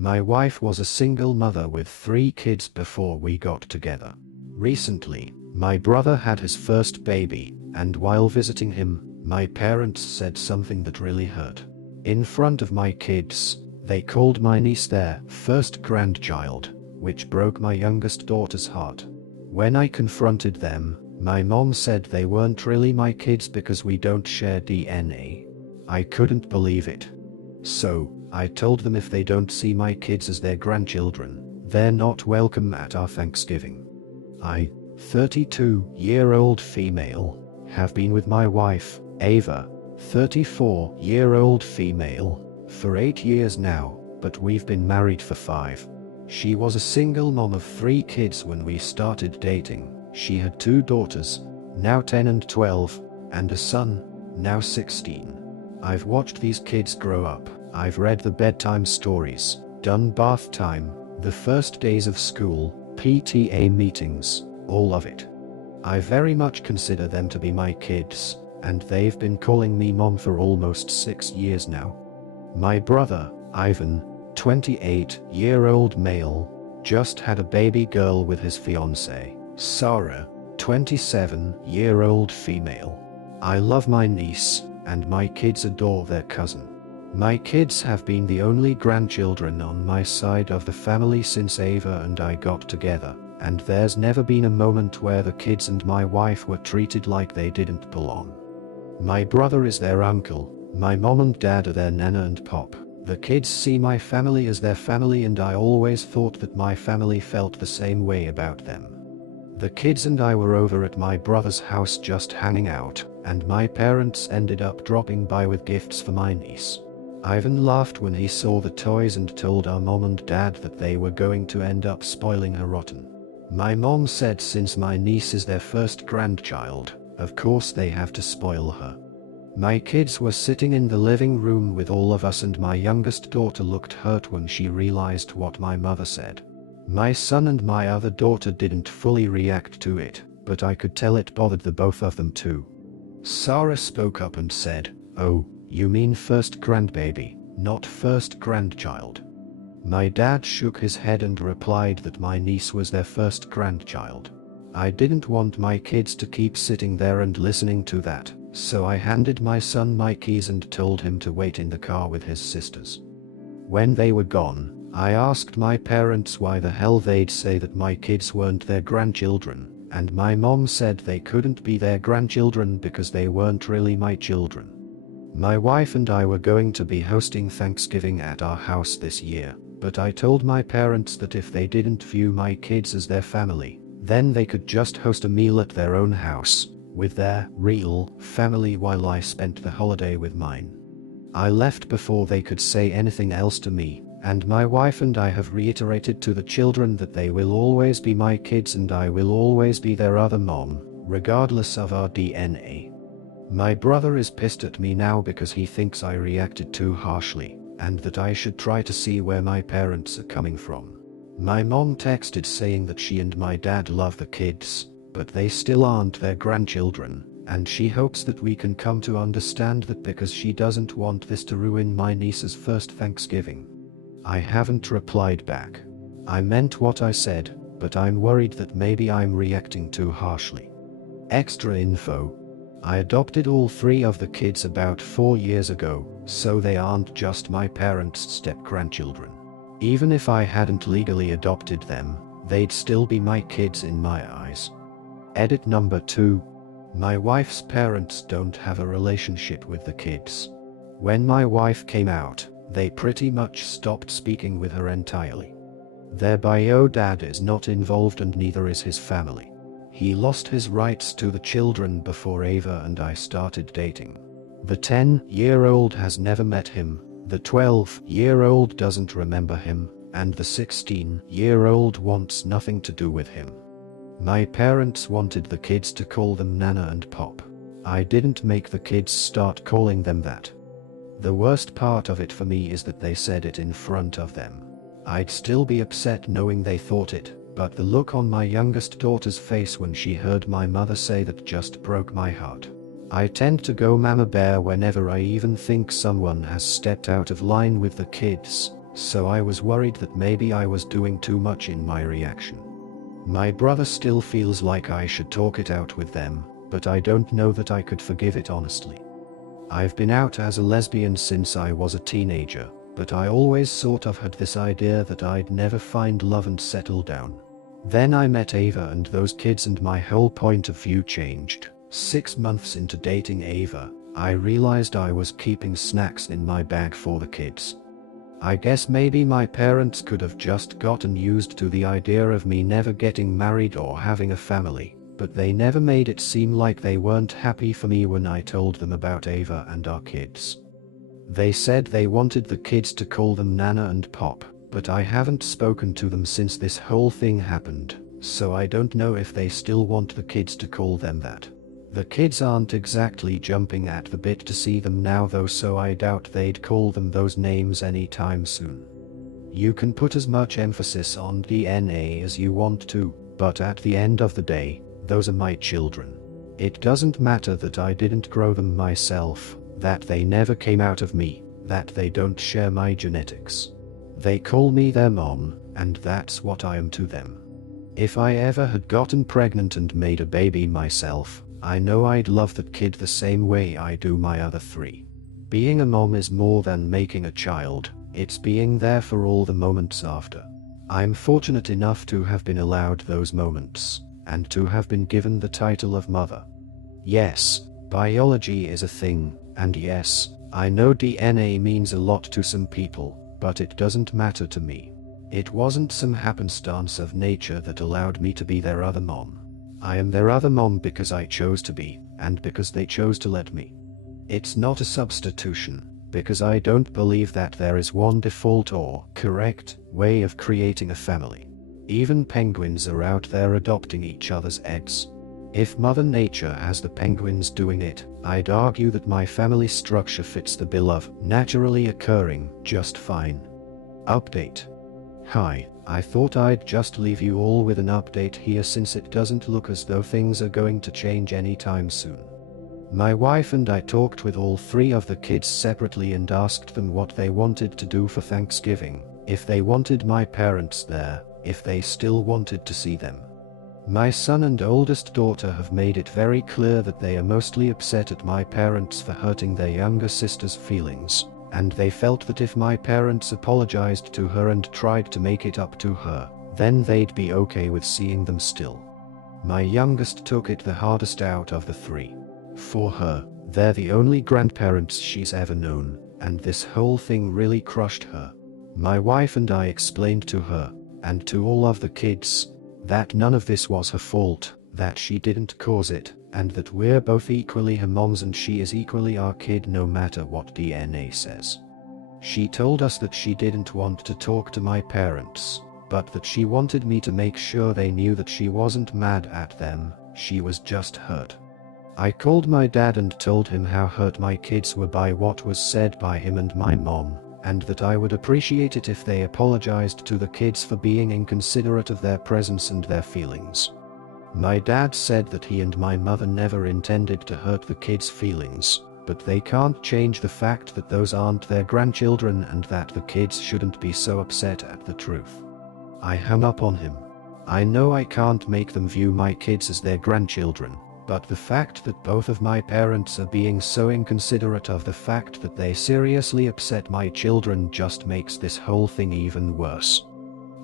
My wife was a single mother with 3 kids before we got together. Recently, my brother had his first baby, and while visiting him, my parents said something that really hurt. In front of my kids, they called my niece their first grandchild, which broke my youngest daughter's heart. When I confronted them, my mom said they weren't really my kids because we don't share DNA. I couldn't believe it. So, I told them if they don't see my kids as their grandchildren, they're not welcome at our Thanksgiving. I, 32-year-old female, have been with my wife, Ava, 34-year-old female, for 8 years now, but we've been married for 5. She was a single mom of 3 kids when we started dating. She had 2 daughters, now 10 and 12, and a son, now 16. I've watched these kids grow up. I've read the bedtime stories, done bath time, the first days of school, PTA meetings, all of it. I very much consider them to be my kids, and they've been calling me mom for almost 6 years now. My brother, Ivan, 28-year-old male, just had a baby girl with his fiancée, Sarah, 27-year-old female. I love my niece, and my kids adore their cousin. My kids have been the only grandchildren on my side of the family since Ava and I got together, and there's never been a moment where the kids and my wife were treated like they didn't belong. My brother is their uncle, my mom and dad are their nana and pop. The kids see my family as their family, and I always thought that my family felt the same way about them. The kids and I were over at my brother's house just hanging out, and my parents ended up dropping by with gifts for my niece. Ivan laughed when he saw the toys and told our mom and dad that they were going to end up spoiling her rotten. My mom said since my niece is their first grandchild, of course they have to spoil her. My kids were sitting in the living room with all of us, and my youngest daughter looked hurt when she realized what my mother said. My son and my other daughter didn't fully react to it, but I could tell it bothered the both of them too. Sarah spoke up and said, "Oh, you mean first grandbaby, not first grandchild." My dad shook his head and replied that my niece was their first grandchild. I didn't want my kids to keep sitting there and listening to that, so I handed my son my keys and told him to wait in the car with his sisters. When they were gone, I asked my parents why the hell they'd say that my kids weren't their grandchildren, and my mom said they couldn't be their grandchildren because they weren't really my children. My wife and I were going to be hosting Thanksgiving at our house this year, but I told my parents that if they didn't view my kids as their family, then they could just host a meal at their own house, with their real family, while I spent the holiday with mine. I left before they could say anything else to me, and my wife and I have reiterated to the children that they will always be my kids and I will always be their other mom, regardless of our DNA. My brother is pissed at me now because he thinks I reacted too harshly, and that I should try to see where my parents are coming from. My mom texted saying that she and my dad love the kids, but they still aren't their grandchildren, and she hopes that we can come to understand that because she doesn't want this to ruin my niece's first Thanksgiving. I haven't replied back. I meant what I said, but I'm worried that maybe I'm reacting too harshly. Extra info. I adopted all 3 of the kids about 4 years ago, so they aren't just my parents' step-grandchildren. Even if I hadn't legally adopted them, they'd still be my kids in my eyes. Edit number 2. My wife's parents don't have a relationship with the kids. When my wife came out, they pretty much stopped speaking with her entirely. Their bio dad is not involved and neither is his family. He lost his rights to the children before Ava and I started dating. The 10-year-old has never met him, the 12-year-old doesn't remember him, and the 16-year-old wants nothing to do with him. My parents wanted the kids to call them Nana and Pop. I didn't make the kids start calling them that. The worst part of it for me is that they said it in front of them. I'd still be upset knowing they thought it, but the look on my youngest daughter's face when she heard my mother say that just broke my heart. I tend to go mama bear whenever I even think someone has stepped out of line with the kids, so I was worried that maybe I was doing too much in my reaction. My brother still feels like I should talk it out with them, but I don't know that I could forgive it honestly. I've been out as a lesbian since I was a teenager, but I always sort of had this idea that I'd never find love and settle down. Then I met Ava and those kids and my whole point of view changed. 6 months into dating Ava, I realized I was keeping snacks in my bag for the kids. I guess maybe my parents could have just gotten used to the idea of me never getting married or having a family, but they never made it seem like they weren't happy for me when I told them about Ava and our kids. They said they wanted the kids to call them Nana and Pop, but I haven't spoken to them since this whole thing happened, so I don't know if they still want the kids to call them that. The kids aren't exactly jumping at the bit to see them now though, so I doubt they'd call them those names anytime soon. You can put as much emphasis on DNA as you want to, but at the end of the day, those are my children. It doesn't matter that I didn't grow them myself, that they never came out of me, that they don't share my genetics. They call me their mom, and that's what I am to them. If I ever had gotten pregnant and made a baby myself, I know I'd love that kid the same way I do my other 3. Being a mom is more than making a child, it's being there for all the moments after. I'm fortunate enough to have been allowed those moments, and to have been given the title of mother. Yes, biology is a thing, and yes, I know DNA means a lot to some people, but it doesn't matter to me. It wasn't some happenstance of nature that allowed me to be their other mom. I am their other mom because I chose to be, and because they chose to let me. It's not a substitution, because I don't believe that there is one default or correct way of creating a family. Even penguins are out there adopting each other's eggs. If Mother Nature has the penguins doing it, I'd argue that my family structure fits the bill of naturally occurring just fine. Update. Hi, I thought I'd just leave you all with an update here since it doesn't look as though things are going to change anytime soon. My wife and I talked with all 3 of the kids separately and asked them what they wanted to do for Thanksgiving, if they wanted my parents there, if they still wanted to see them. My son and oldest daughter have made it very clear that they are mostly upset at my parents for hurting their younger sister's feelings, and they felt that if my parents apologized to her and tried to make it up to her, then they'd be okay with seeing them still. My youngest took it the hardest out of the 3. For her, they're the only grandparents she's ever known, and this whole thing really crushed her. My wife and I explained to her, and to all of the kids, that none of this was her fault, that she didn't cause it, and that we're both equally her moms and she is equally our kid no matter what DNA says. She told us that she didn't want to talk to my parents, but that she wanted me to make sure they knew that she wasn't mad at them, she was just hurt. I called my dad and told him how hurt my kids were by what was said by him and my mom, and that I would appreciate it if they apologized to the kids for being inconsiderate of their presence and their feelings. My dad said that he and my mother never intended to hurt the kids' feelings, but they can't change the fact that those aren't their grandchildren and that the kids shouldn't be so upset at the truth. I hung up on him. I know I can't make them view my kids as their grandchildren, but the fact that both of my parents are being so inconsiderate of the fact that they seriously upset my children just makes this whole thing even worse.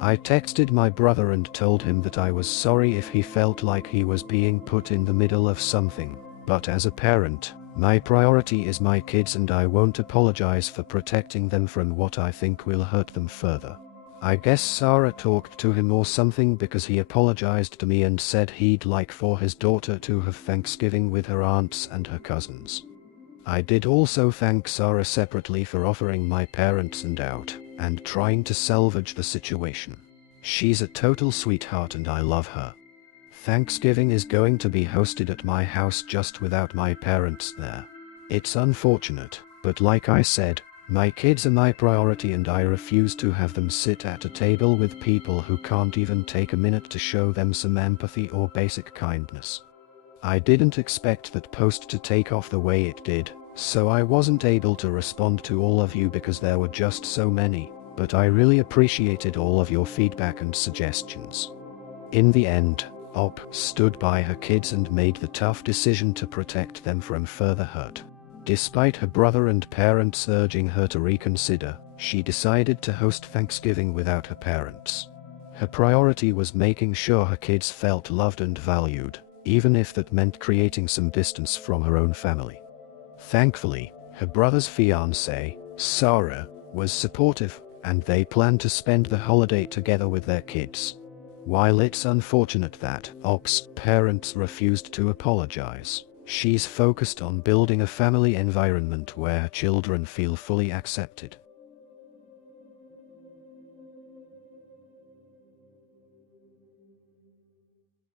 I texted my brother and told him that I was sorry if he felt like he was being put in the middle of something, but as a parent, my priority is my kids and I won't apologize for protecting them from what I think will hurt them further. I guess Sarah talked to him or something because he apologized to me and said he'd like for his daughter to have Thanksgiving with her aunts and her cousins. I did also thank Sarah separately for offering my parents an out and trying to salvage the situation. She's a total sweetheart and I love her. Thanksgiving is going to be hosted at my house just without my parents there. It's unfortunate, but like I said, my kids are my priority and I refuse to have them sit at a table with people who can't even take a minute to show them some empathy or basic kindness. I didn't expect that post to take off the way it did, so I wasn't able to respond to all of you because there were just so many, but I really appreciated all of your feedback and suggestions. In the end, Op stood by her kids and made the tough decision to protect them from further hurt. Despite her brother and parents urging her to reconsider, she decided to host Thanksgiving without her parents. Her priority was making sure her kids felt loved and valued, even if that meant creating some distance from her own family. Thankfully, her brother's fiancée, Sarah, was supportive, and they planned to spend the holiday together with their kids. While it's unfortunate that Op's parents refused to apologize, she's focused on building a family environment where children feel fully accepted.